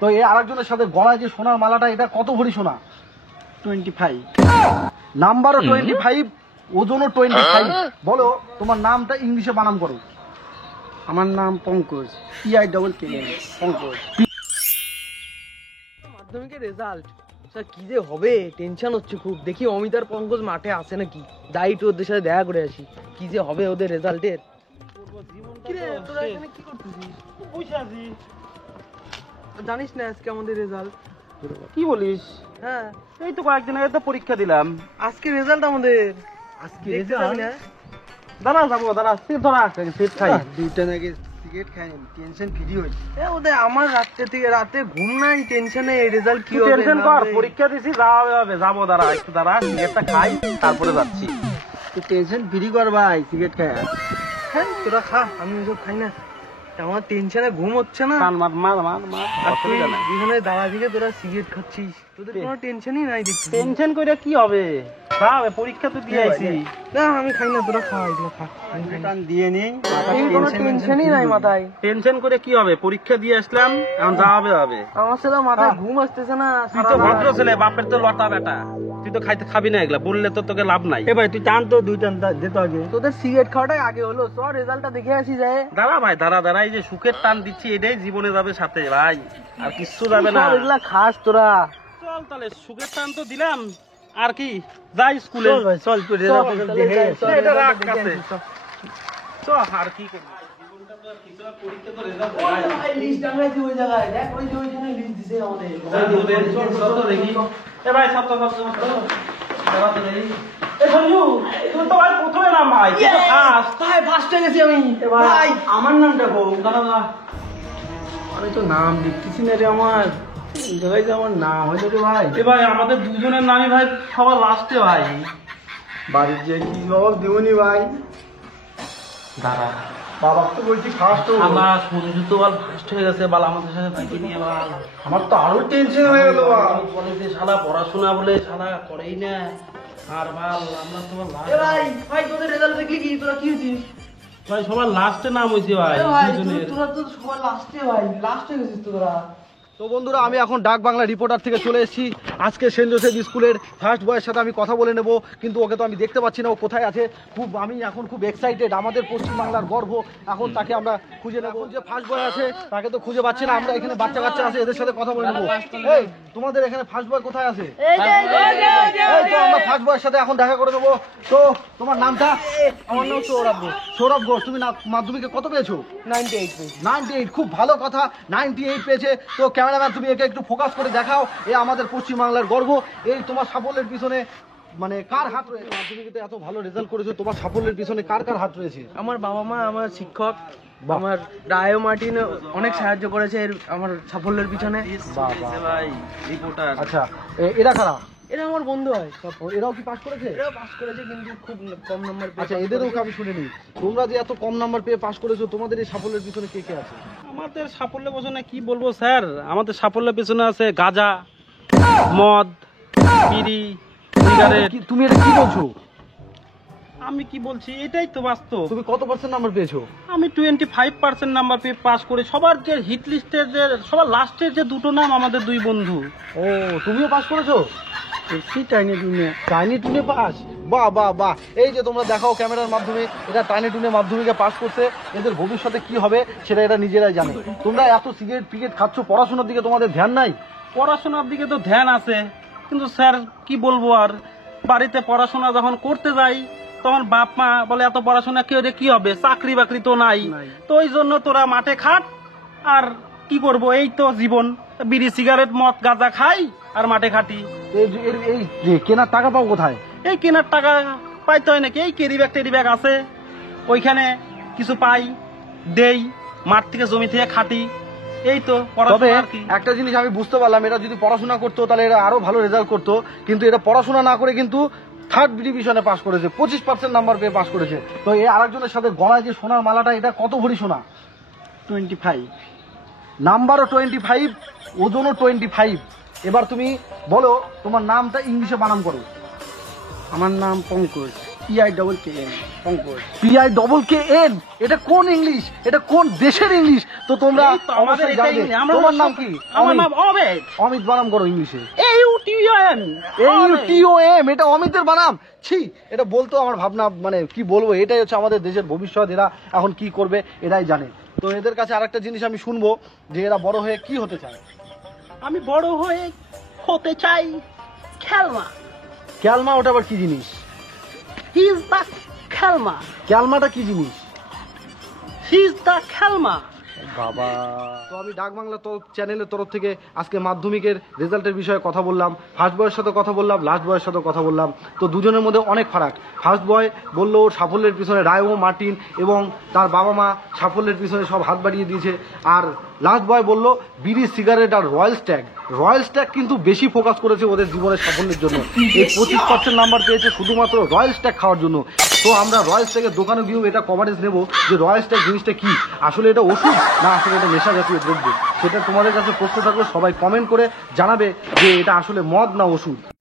তো এই আরেকজনের সাথে গলায় যে সোনার মালাটা, এটা কত ভরি সোনা? 25। নাম্বারও 25, ওজনও 25। বলো তোমার নামটা ইংলিশে বানাম করো। আমার নাম পঙ্কজ, PIKK পঙ্কজ। মাধ্যমিকের রেজাল্ট স্যার কি যে হবে, টেনশন হচ্ছে খুব। দেখি অমিত আর পঙ্কজ মাঠে আসে নাকি, যাই একটু ওদের সাথে দেখা করে আসি, কি যে হবে ওদের রেজাল্টের। তোরা এখানে কি করতেছিস? বসে আছি। জানিস না আজকে আমাদের রেজাল্ট? কি বলিস? হ্যাঁ, এই তো কয়েকদিন আগে তো পরীক্ষা দিলাম। আজকে রেজাল্ট আমাদের। আজকে দেখতে যাবি না? দাঁড়া যাবো, দাঁড়া ধরা সেট খাই। দুইটা নাকি সিগারেট খাই, টেনশন ফ্রি হই। ওদের আমার রাতে ঘুম নাই, টেনশনে রেজাল্ট কি হবে। টেনশন না কর, হবে। পরীক্ষা দিছি, যাবো দাঁড়া একটু, দাঁড়া সিগারেটটা খাই তারপরে যাচ্ছি। তুই টেনশন ফ্রি কর ভাই, সিগারেট খাই। হ্যাঁ তোরা খা, আমি ওসব খাই না। আমার টেনশনে ঘুম হচ্ছে না। মার মার মার মার, অসুবিধা নাই। দুজনে দাঁড়া থেকে তোরা সিগারেট খাচ্ছিস, তোদের কোনো টেনশনই নাই দেখছি। টেনশন করে কি হবে? পরীক্ষা তো দিয়ে আইছি। না আমি খাই না, তোরা খা, এগুলো খা। টান দিয়ে নেই, কোনো টেনশনই নাই মাথায়। টেনশন করে কি হবে? পরীক্ষা দিয়ে আসলাম, এখন যা হবে হবে। আমার ছেলে মাথায় ঘুম আসতেছে না। তুই তো ভদ্র ছেলে, বাপের তো লটা বেটা, তুই তো খাবি না এগুলা, বললে তো তোকে লাভ নাই। এ ভাই তুই টান তো, দুই টান যেতে আগে। তোদের সিগারেট খাওয়াটাই আগে হলো, সব রেজাল্টটা দেখে আসি যায়। দাঁড়া ভাই, দাঁড়া, এই যে সুখের টান দিচ্ছি, এটাই জীবনে যাবে সাথে ভাই, আর কিচ্ছু যাবে না। এগুলা খাস তোরা। চল তাহলে, সুখের টান তো দিলাম, আর কি যাই স্কুলে। চল ভাই চল, তুই রেজাল্ট দেখে এটা রাখ কাছে। চল আর কি করবি, জীবনটা তো আর কিছু না, পরীক্ষা তো রেজাল্ট ভাই লিস্ট টাঙাইছি ওই জায়গায়, দেখ ওই যে ওইখানে লিস্ট দিছে আমাদের। চল দেখি। এ ভাই সব সঞ্জু, তুই তো ভাই প্রথমে নাম ভাই, তুই তো ফার্স্ট। ভাই ফার্স্টে গেছি আমি। ভাই আমার নামটা বল। দাঁড়া, আমি তো নাম দেখতেছি না রে, আমার জায়গায় যে আমার নাম হয়তো রে ভাই। এ ভাই আমাদের দুজনের নামই ভাই সবার লাস্টে ভাই। বাড়ির যে কি জবাব দেবনি ভাই। দাঁড়া, বাবা তো বলছি ফার্স্ট। আমার সঞ্জু তো বল ফার্স্ট হয়ে গেছে, বল আমাদের সাথে থেকে নিয়ে বল। আমার তো আরো টেনশন হয়ে গেল ভাই। কলেজে শালা পড়াশোনা বলে শালা করেই না, আর বল আমরা তো ভাই ভাই তোদের রেজাল্ট দেখলি কি, তোরা কি হয়েছিস? ভাই সবার লাস্টে নাম হয়েছে ভাই ভাই দুজনের। তোরা তো সবার লাস্টে, ভাই লাস্টে গেছিস তোরা। তো বন্ধুরা, আমি এখন ডাক বাংলা রিপোর্টার থেকে চলে এসেছি। আজকে সেন্ট জোসেফ স্কুলের ফার্স্ট বয়ের সাথে আমি কথা বলে নেব, কিন্তু ওকে তো আমি দেখতে পাচ্ছি না, ও কোথায় আছে। আমি এখন খুব এক্সাইটেড, আমাদের পশ্চিমবাংলার গর্ব, এখন তাকে আমরা খুঁজে নেব। যে ফার্স্ট বয় আছে তাকে তো খুঁজে পাচ্ছি না, আমরা এখানে বাচ্চা কাচ্চা আছে, এদের সাথে কথা বলে নেবো। এই তোমাদের এখানে ফার্স্ট বয় কোথায় আছে? এই তো আমরা ফার্স্ট বয়ের সাথে এখন দেখা করে নেবো। তো তোমার নামটা? আমার নাম সৌরভ ঘোষ। সৌরভ ঘোষ। তুমি মাধ্যমিকে কত পেয়েছো? 98 পেয়েছি। 98, খুব ভালো কথা, 98 পেয়েছে। তো ক্যামেরাম্যান তুমি একে একটু ফোকাস করে দেখাও, এ আমাদের পশ্চিমবাংলার গর্ব। এই তোমার সাফল্যের পিছনে মানে কার হাত রয়েছে? মাধ্যমিকে এত ভালো রেজাল্ট করেছো, তোমার সাফল্যের পিছনে কার কার হাত রয়েছে? আমার বাবা মা, আমার শিক্ষক, আমার রায় মার্টিন অনেক সাহায্য করেছে আমার সাফল্যের পিছনে। ভাই রিপোর্টার। আচ্ছা, এরা কারা? এরা আমার বন্ধু হয় সব। এরাও কি পাস করেছে? এরা পাস করেছে কিন্তু খুব কম নাম্বার পেয়ে। আচ্ছা, এদেরও আমি শুনিনি। তোমরা যে এত কম নাম্বার পেয়ে পাস করেছো, তোমাদের এই সাফল্যের পিছনে কে কে আছে? আমাদের সাফল্যের পেছনে কি বলবো স্যার, আমাদের সাফল্যের পেছনে আছে গাঁজা, মদ, বিড়ি, সিগারেট। তুমি এটা কি বলছো? আমি কি বলছি, এটাই তো বাস্তব। তুমি কত পার্সেন্ট নাম্বার পেয়েছো? আমি 25% নাম্বার পেয়ে পাস করে, সবার যে হিট লিস্টের যে সবার লাস্টের যে দুটো নাম আমাদের দুই বন্ধু। ও, তুমিও পাস করেছো? টাইনি টুনে পাস। বাহ বাহ বাহ, এই যে তোমরা দেখাও ক্যামেরার মাধ্যমে, এটা টাইনি টুনে মাধ্যমিকে পাস করছে। এদের ভবিষ্যতে কি হবে সেটা এরা নিজেরাই জানে। তোমরা এত সিগারেট পিগেট খাচ্ছ, পড়াশোনার দিকে তোমাদের ধ্যান নাই? পড়াশোনার দিকে তো ধ্যান আছে, কিন্তু স্যার কি বলবো আর, বাড়িতে পড়াশোনা যখন করতে যাই তখন বাপ মা বলে এত পড়াশোনা কি হবে, চাকরি বাকরি তো নাই। তো ওই জন্য তোরা মাঠে খাট, আর কি করব, এই তো জীবন, বিড়ি সিগারেট মদ গাঁজা খাই আর মাঠে খাটি। এই কেনার টাকা পাও কোথায়? এই কেনার টাকা পাইতে হয় নাকি, এই টেরি ব্যাগ আছে, ওইখানে কিছু পাই, দেই, মাঠ থেকে জমি থেকে খাটি, এই তো। তবে একটা জিনিস আমি বুঝতে পারলাম, এরা যদি পড়াশোনা করতো তাহলে এরা আরো ভালো রেজাল্ট করতো, কিন্তু এরা পড়াশোনা না করে কিন্তু থার্ড ডিভিশনে পাস করেছে, 25% নাম্বার পেয়ে পাস করেছে। তো এই আরেকজনের সাথে গলায় যে সোনার মালাটা, এটা কত ভরি সোনা? 25। নাম্বারও 25, ওজনও 25। এবার তুমি বলো তোমার নামটা ইংলিশে বানাম করো। আমার নাম পঙ্কজ, PIKKN পঙ্কজ। PIKKN, এটা কোন ইংলিশ? এটা কোন দেশের ইংলিশ? তো তোমরা এই তো আমাদের অবশ্যই এটাই জানবে। ইংলিশ। আমরা তোমার নাম সব- কি? আমার অমিত। নাম অমিত। অমিত বানাম করো ইংলিশে। AUTON AUTOM, এটা অমিতের বানাম। ছি, এটা বলতো আমার ভাবনা, মানে কি বলবো, এটাই হচ্ছে আমাদের দেশের ভবিষ্যৎ। এরা এখন কি করবে এরাই জানে। তো এদের কাছে আরেকটা জিনিস আমি শুনবো যে এরা বড় হয়ে কি হতে চায়। আমি বড় হয়ে হতে চাই খেলনা। ক্যালমা, ওটা আবার কি জিনিস? হি ইজ দ্য খেলনা। ক্যালমাটা কি জিনিস? হি ইজ দ্য খেলনা। বাবা, তো আমি ডাক বাংলা চ্যানেলের তরফ থেকে আজকে মাধ্যমিকের রেজাল্টের বিষয়ে কথা বললাম। ফার্স্ট বয়ের সাথে কথা বললাম, লাস্ট বয়ের সাথে কথা বললাম। তো দুজনের মধ্যে অনেক ফারাক। ফার্স্ট বয় বললো ওর সাফল্যের পিছনে রায়ো মার্টিন এবং তার বাবা মা সাফল্যের পিছনে সব হাত বাড়িয়ে দিয়েছে। আর লাস্ট বয় বললো বিড়ি, সিগারেট আর রয়্যাল স্ট্যাগ। রয়্যাল স্ট্যাগ কিন্তু বেশি ফোকাস করেছে ওদের জীবনের সাফল্যের জন্য। এই 25% নাম্বার পেয়েছে শুধুমাত্র রয়্যাল স্ট্যাগ খাওয়ার জন্য। তো আমরা রয়্যাল স্ট্যাগের দোকানে গিয়েও এটা কভারেজ নেব যে রয়্যাল স্ট্যাগ জিনিসটা কি, আসলে এটা ওষুধ না আসলে এটা নেশা জাতীয় দ্রব্য। সেটা তোমাদের কাছে প্রশ্ন থাকলে সবাই কমেন্ট করে জানাবে যে এটা আসলে মদ না ওষুধ।